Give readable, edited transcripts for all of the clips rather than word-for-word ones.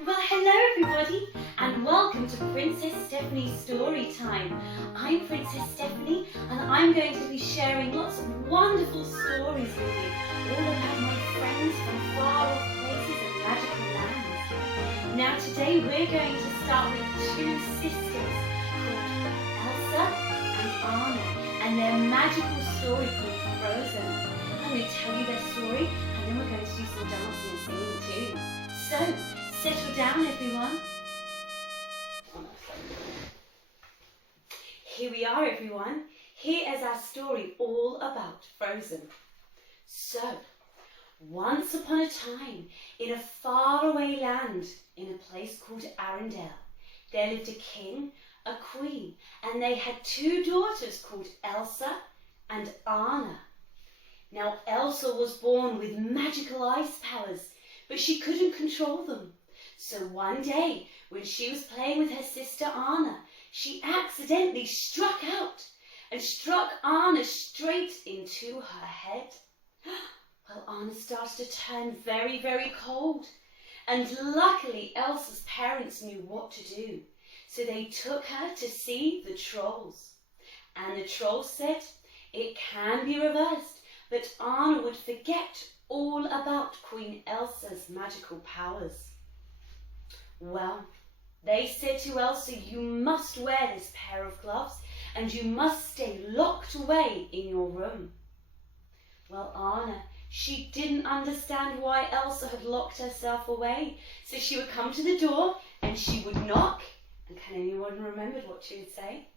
Well, hello everybody, and welcome to Princess Stephanie's Storytime. I'm Princess Stephanie, and I'm going to be sharing lots of wonderful stories with you, all about my friends from far-off places and magical lands. Now today we're going to start with two sisters called Elsa and Anna, and their magical story called Frozen. I'm going to tell you their story, and then we're going to do some dancing and singing too. So, settle down everyone. Here we are everyone. Here is our story all about Frozen. So, once upon a time, in a faraway land, in a place called Arendelle, there lived a king, a queen, and they had two daughters called Elsa and Anna. Now Elsa was born with magical ice powers, but she couldn't control them. So one day, when she was playing with her sister Anna, she accidentally struck out and struck Anna straight into her head. Well, Anna started to turn very, very cold. And luckily, Elsa's parents knew what to do. So they took her to see the trolls. And the trolls said, it can be reversed, but Anna would forget all about Queen Elsa's magical powers. Well, they said to Elsa, you must wear this pair of gloves and you must stay locked away in your room. Well, Anna, she didn't understand why Elsa had locked herself away. So she would come to the door and she would knock. And can anyone remember what she would say?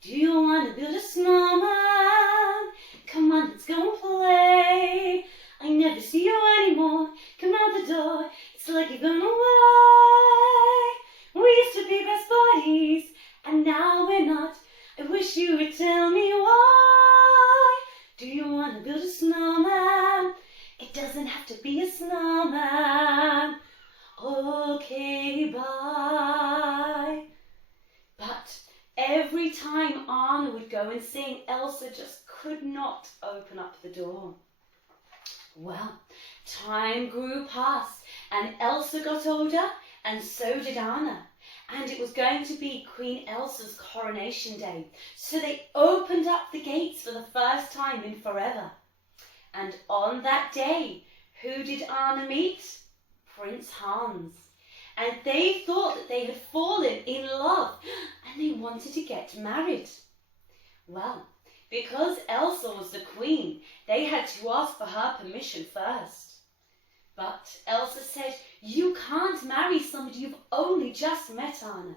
Do you want to build a snowman? Come on, let's go and play. I never see you anymore. Come out the door. It's like you're gone away. We used to be best buddies, and now we're not. I wish you would tell me why. Do you want to build a snowman? It doesn't have to be a snowman. Okay, bye. But every time Anna would go and sing, Elsa just could not open up the door. Well, time grew past and Elsa got older and so did Anna. And it was going to be Queen Elsa's coronation day. So they opened up the gates for the first time in forever. And on that day, who did Anna meet? Prince Hans. And they thought that they had fallen in love and they wanted to get married. Well, because Elsa was the queen, they had to ask for her permission first. But Elsa said, you can't marry somebody you've only just met, Anna.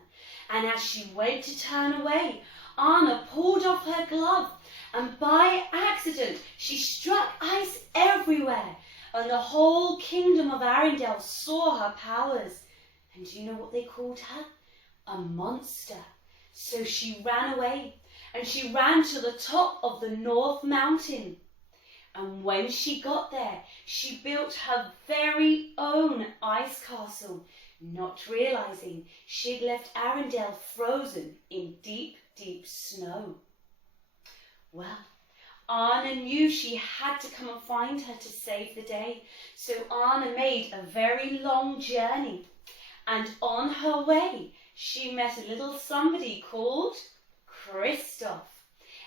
And as she went to turn away, Anna pulled off her glove and by accident she struck ice everywhere and the whole kingdom of Arendelle saw her powers. And do you know what they called her? A monster. So she ran away and she ran to the top of the North Mountain. And when she got there, she built her very own ice castle, not realizing she'd left Arendelle frozen in deep, deep snow. Well, Anna knew she had to come and find her to save the day, so Anna made a very long journey. And on her way, she met a little somebody called Kristoff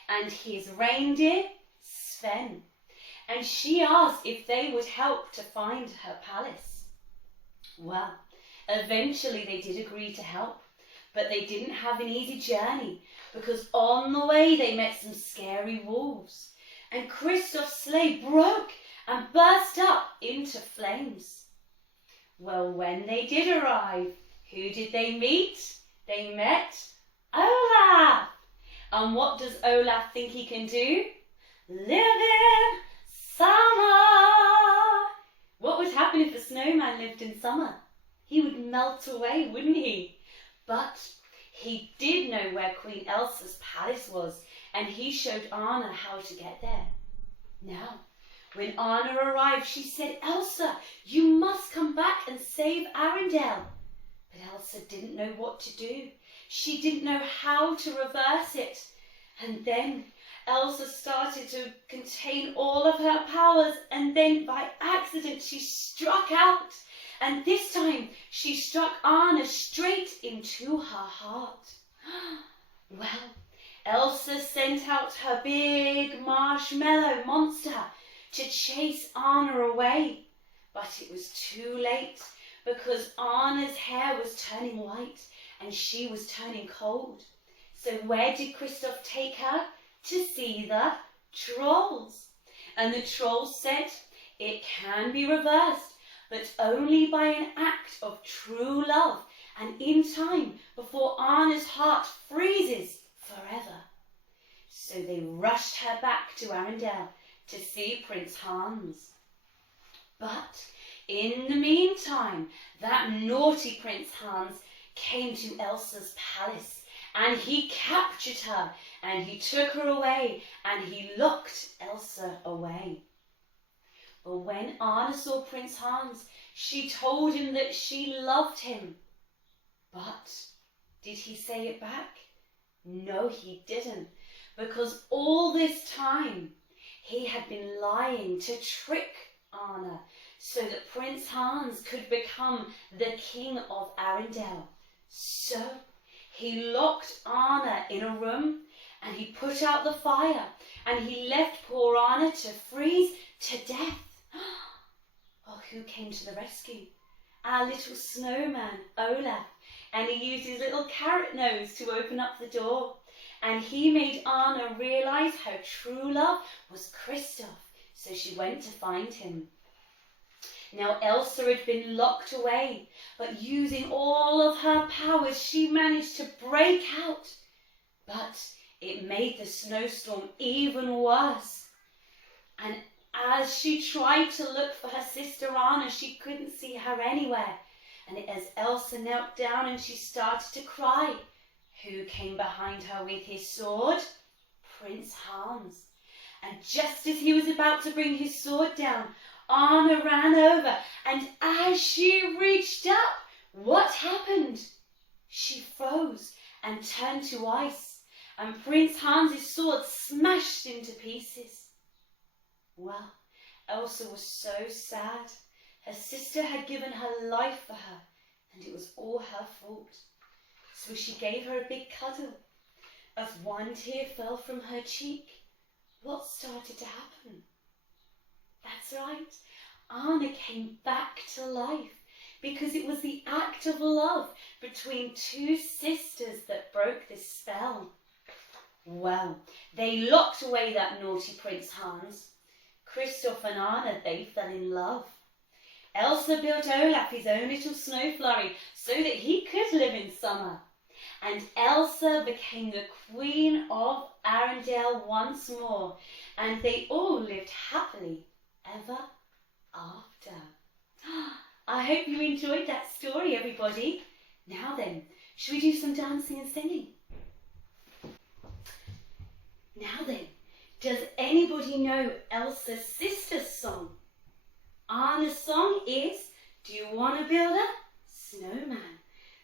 and his reindeer, Sven. And she asked if they would help to find her palace. Well, eventually they did agree to help, but they didn't have an easy journey because on the way they met some scary wolves. And Kristoff's sleigh broke and burst up into flames. Well, when they did arrive, who did they meet? They met Olaf. And what does Olaf think he can do? Live in summer. What would happen if the snowman lived in summer? He would melt away, wouldn't he? But he did know where Queen Elsa's palace was, and he showed Anna how to get there. Now, when Anna arrived, she said, Elsa, you must come back and save Arendelle. But Elsa didn't know what to do. She didn't know how to reverse it. And then Elsa started to contain all of her powers, and then by accident she struck out and this time she struck Anna straight into her heart. Well, Elsa sent out her big marshmallow monster to chase Anna away, but it was too late because Anna's hair was turning white and she was turning cold. So where did Kristoff take her? To see the trolls. And the trolls said, it can be reversed, but only by an act of true love and in time before Anna's heart freezes forever. So they rushed her back to Arendelle to see Prince Hans. But in the meantime, that naughty Prince Hans came to Elsa's palace, and he captured her, and he took her away, and he locked Elsa away. But when Anna saw Prince Hans, she told him that she loved him. But did he say it back? No, he didn't, because all this time he had been lying to trick Anna so that Prince Hans could become the king of Arendelle. So he locked Anna in a room, and he put out the fire, and he left poor Anna to freeze to death. Oh, who came to the rescue? Our little snowman, Olaf, and he used his little carrot nose to open up the door, and he made Anna realise how true love was Kristoff, so she went to find him. Now Elsa had been locked away, but using all of her powers she managed to break out. But it made the snowstorm even worse. And as she tried to look for her sister Anna, she couldn't see her anywhere. And as Elsa knelt down and she started to cry, who came behind her with his sword? Prince Hans. And just as he was about to bring his sword down, Anna ran over, and as she reached up, what happened? She froze and turned to ice, and Prince Hans's sword smashed into pieces. Well, Elsa was so sad. Her sister had given her life for her, and it was all her fault. So she gave her a big cuddle. As one tear fell from her cheek, what started to happen? That's right, Anna came back to life because it was the act of love between two sisters that broke this spell. Well, they locked away that naughty Prince Hans. Kristoff and Anna, they fell in love. Elsa built Olaf his own little snow flurry so that he could live in summer. And Elsa became the Queen of Arendelle once more, and they all lived happily ever after. I hope you enjoyed that story, everybody. Now then, shall we do some dancing and singing? Now then, does anybody know Elsa's sister's song? Anna's song is, do you want to build a snowman?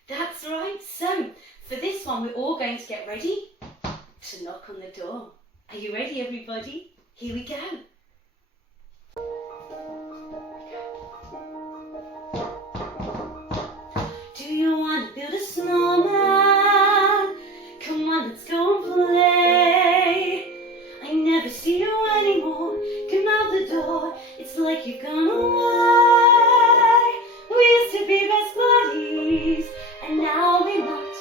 That's right. So, for this one, we're all going to get ready to knock on the door. Are you ready, everybody? Here we go. Do you want to build a snowman? Come on, let's go and play. I never see you anymore. Come out the door. It's like you've gone away. We used to be best buddies, and now we're not.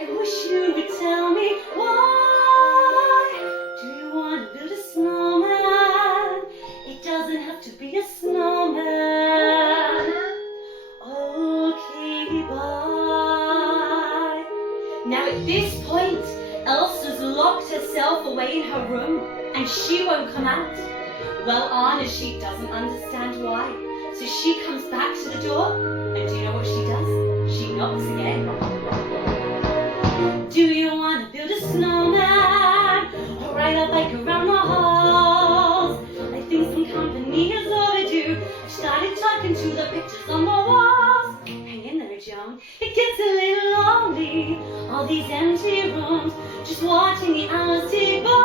I wish you would tell me why. Do you want to build a snowman? It doesn't have to be a snowman. Okay, bye. Now at this point, Elsa's locked herself away in her room, and she won't come out. Well, Anna, she doesn't understand why. So she comes back to the door, and do you know what she does? She knocks again. Do you want to build a snowman? Or ride a bike around the halls? I think some company is overdue. I've started talking to the pictures on the walls. Hang in there, Joan. It gets a little lonely. All these empty rooms, just watching the hours tick by.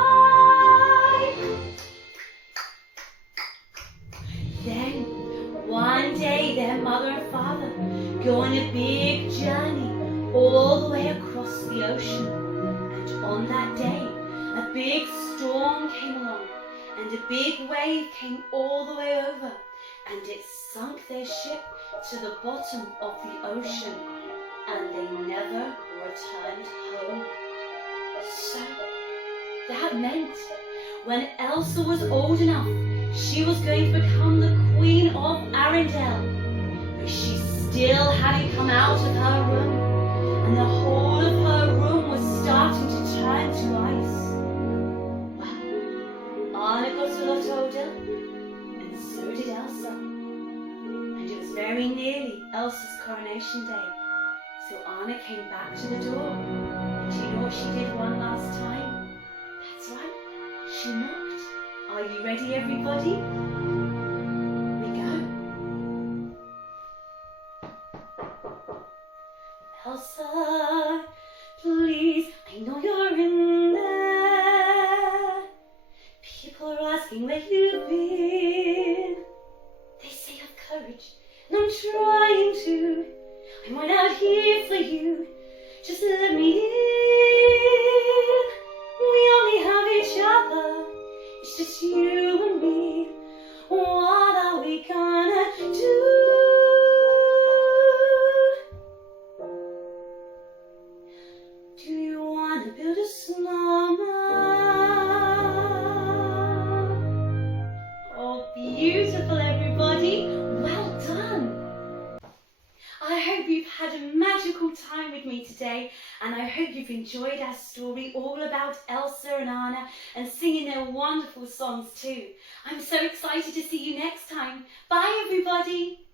Then, one day, their mother and father a big journey all the way across the ocean. And on that day, a big storm came along, and a big wave came all the way over, and it sunk their ship to the bottom of the ocean, and they never returned home. So that meant when Elsa was old enough, she was going to become the Queen of Arendelle. But she still hadn't come out of her room, and the whole of her room was starting to turn to ice. Well, Anna got a lot older, and so did Elsa. And it was very nearly Elsa's coronation day. So Anna came back to the door. And do you know what she did one last time? That's right, she knocked. Are you ready, everybody? We go. Elsa, please, I know you're in there. People are asking where you've been. They say have courage, and I'm trying to. I'm right out here for you. Just let me in. We only have each other. It's just you and me. What are we gonna do? Do you wanna build a snowman? Oh, beautiful, everybody. Well done. I hope you've had a magical time with me today, and I hope you've enjoyed our story all about Elsa and Anna and singing their wonderful songs too. I'm so excited to see you next time. Bye everybody!